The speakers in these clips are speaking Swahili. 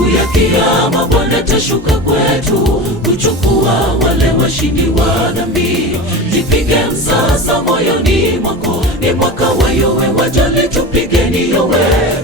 Siku ya kiyama Bwana atashuka kwetu kuchukua wale washindi wa dhambi. Jipige msasa moyoni mwako, ni mwaka wa yowe, wajali tupigeni yowe.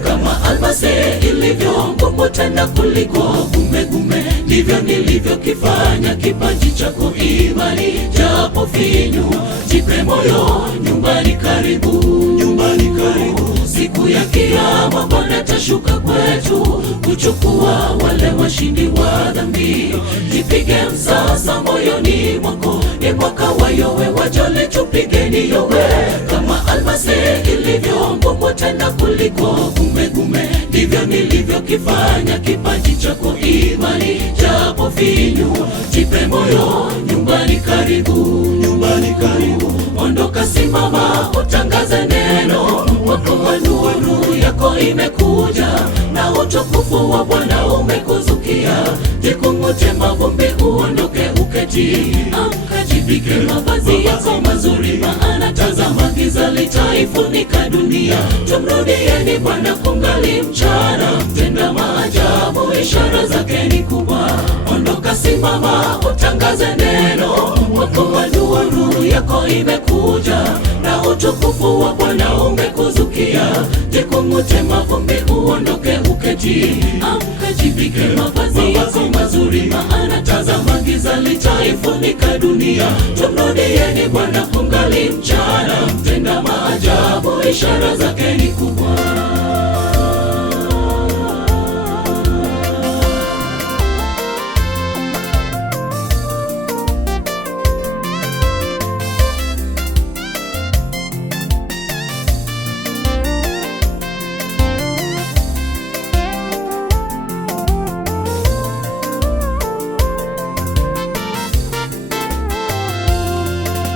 Kama almasi ilivyo ngumu tena kuliko gumegume, ndivyo nilivyokifanya kipaji chako imani. Japo finyu, jipe moyo, nyumbani karibu, nyumbani karibu. Siku ya kiyama Bwana atashuka kwetu kuchukua wale washindi wa dhambi. Jipige msasa moyoni mwako, ni mwaka wa yowe, wajali tupigeni yowe. Kama almasi ilivyo ngumu tena kuliko gumegume, ndivyo nilivyokifanya kipaji chako imani. Japo finyu, jipe moyo, nyumbani karibu, nyumbani karibu. Ondoka, simama, utangaze neno, mwaka wa nuru yako imekuja, na utukufu wa Bwana umekuzukia. Jikung'ute mavumbi, uondoke uketi, amka, jivike mavazi yako mazuri, maana tazama giza litaifunika dunia. Tumrudieni Bwana kungali mchana, mtenda maajabu, ishara zake ni kubwa. Ondoka, simama, utangaze neno, mwaka wa nuru yako imekuja, na utukufu wa Bwana umekuzukia. Jikung'ute mavumbi, uondoke uketi, amka, jivike mavazi yako mazuri, maana tazama giza litaifunika dunia. Tumrudieni Bwana kungali mchana, mtenda maajabu, ishara zake ni kubwa.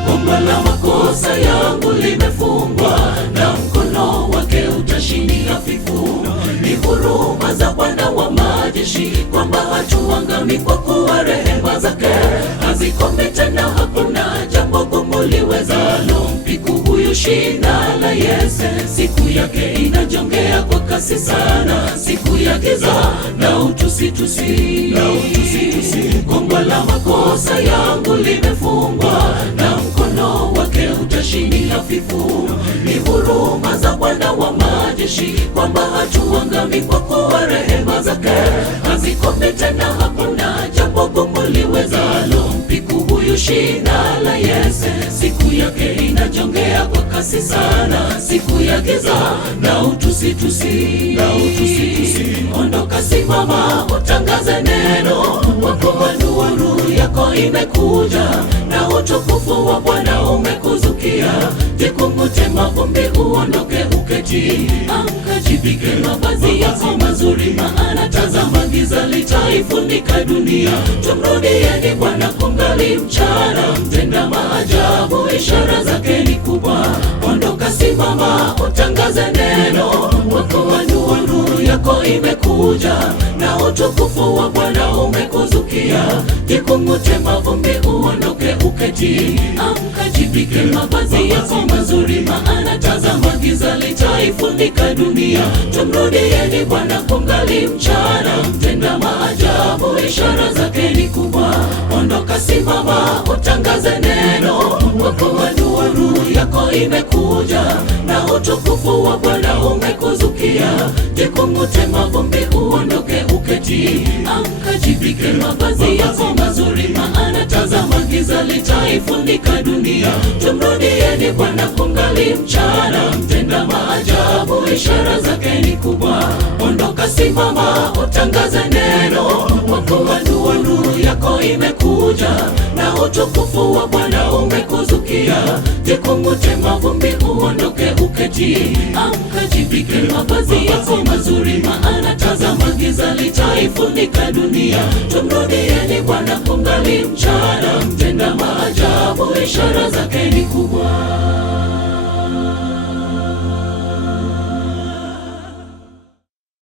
Gomba la makosa yangu limefungwa, na mkono wake utashinda hafifu. Ni huruma za Bwana wa majeshi, kwamba hatuangami kwa kuwa rehema zake hazikomi tena. Hakuna jambo gumu liwezalo mpiku huyu shina la Yese. Siku yake inajongea kwa kasi sana, siku ya giza na utusitusi. Gomba la makosa yangu limefungwa, na mkono wake utashinda hafifu. Ni huruma za Bwana wa majeshi, kwamba hatuangami kwa kuwa rehema zake hazikomi tena. Hakuna jambo gumu liwezalo mpiku huyu shina la Yese. Siku yake inajongea kwa kasi sana, siku ya giza na utusitusi. Ondoka, simama, utangaze neno, mwaka wa nuru yako imekuja, na utukufu wa Bwana umekuzukia. Jikung'ute mavumbi, uondoke uketi, amka, jivike mavazi yako mazuri, maana tazama giza litaifunika dunia. Tumrudieni Bwana kungali mchana, mtenda maajabu, ishara zake ni kubwa. Ondoka, simama, utangaze neno, mwaka wa nuru yako imekuja, na utukufu wa Bwana umekuzukia. Jikung'ute mavumbi, uondoke uketi, amka, jivike mavazi yako mazuri, maana tazama giza litaifunika dunia. Tumrudieni Bwana kungali mchana, mtenda maajabu, ishara zake ni kubwa. Ondoka, simama, utangaze neno, mwaka wa nuru yako imekuja, na utukufu wa Bwana umekuzukia. Jikung'ute mavumbi, uondoke uketi, amka, jivike mavazi yako mazuri, maana tazama giza litaifunika dunia. Tumrudieni Bwana kungali mchana, mtenda maajabu, ishara zake ni kubwa. Ondoka, simama, utangaze neno, mwaka wa nuru yako imekuja, na utukufu wa Bwana umekuzukia. Jikung'ute mavumbi, uondoke uketi, amka, jivike mavazi yako mazuri, maana tazama giza litaifunika dunia. Tumrudieni Bwana kungali mchana, mtenda maajabu, ishara zake ni kubwa.